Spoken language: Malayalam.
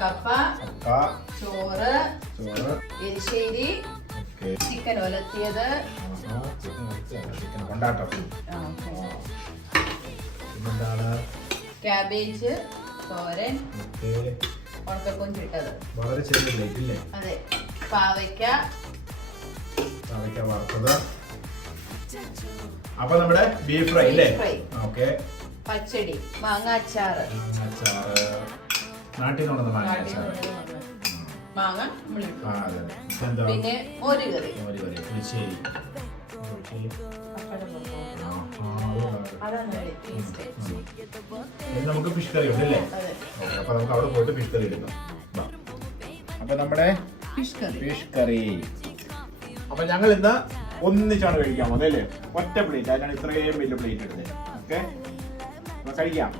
കപ്പ, ചോറ്, എരിശ്ശേരി, ചിക്കൻ ഒലത്തിയത്, ക്യാബേജ് തോരൻ, ഉണക്കക്കൊഞ്ചിട്ടത്, വളരെ ചെറിയ പ്ലേറ്റ് ഇല്ലേ? അതെ, പാവയ്ക്ക വറുത്തത്. അപ്പൊ നമ്മുടെ ബീഫ് ഫ്രൈ അല്ലേ? ഓക്കെ. പച്ചടി, മാങ്ങാച്ചാറ്, നാട്ടിൽ നിന്നുള്ള മാങ്ങാച്ചാറ്, മാങ്ങ, പിന്നെ മോരുകറി, പുളിശ്ശേരി. നമുക്ക് ഫിഷ് കറി ഉണ്ട് അല്ലേ? അപ്പൊ നമുക്ക് അവിടെ പോയിട്ട് ഫിഷ് കറി എടുക്കാം. അപ്പൊ നമ്മുടെ ഫിഷ് കറി. അപ്പൊ ഞങ്ങൾ ഇന്ന് ഒന്നിച്ചാണ് കഴിക്കാൻ പോകുന്നത് അല്ലേ? ഒറ്റ പ്ലേറ്റ്. അതിനാണ് ഇത്രയും വലിയ പ്ലേറ്റ് എടുത്തത്. ഓക്കെ, കഴിക്കാം.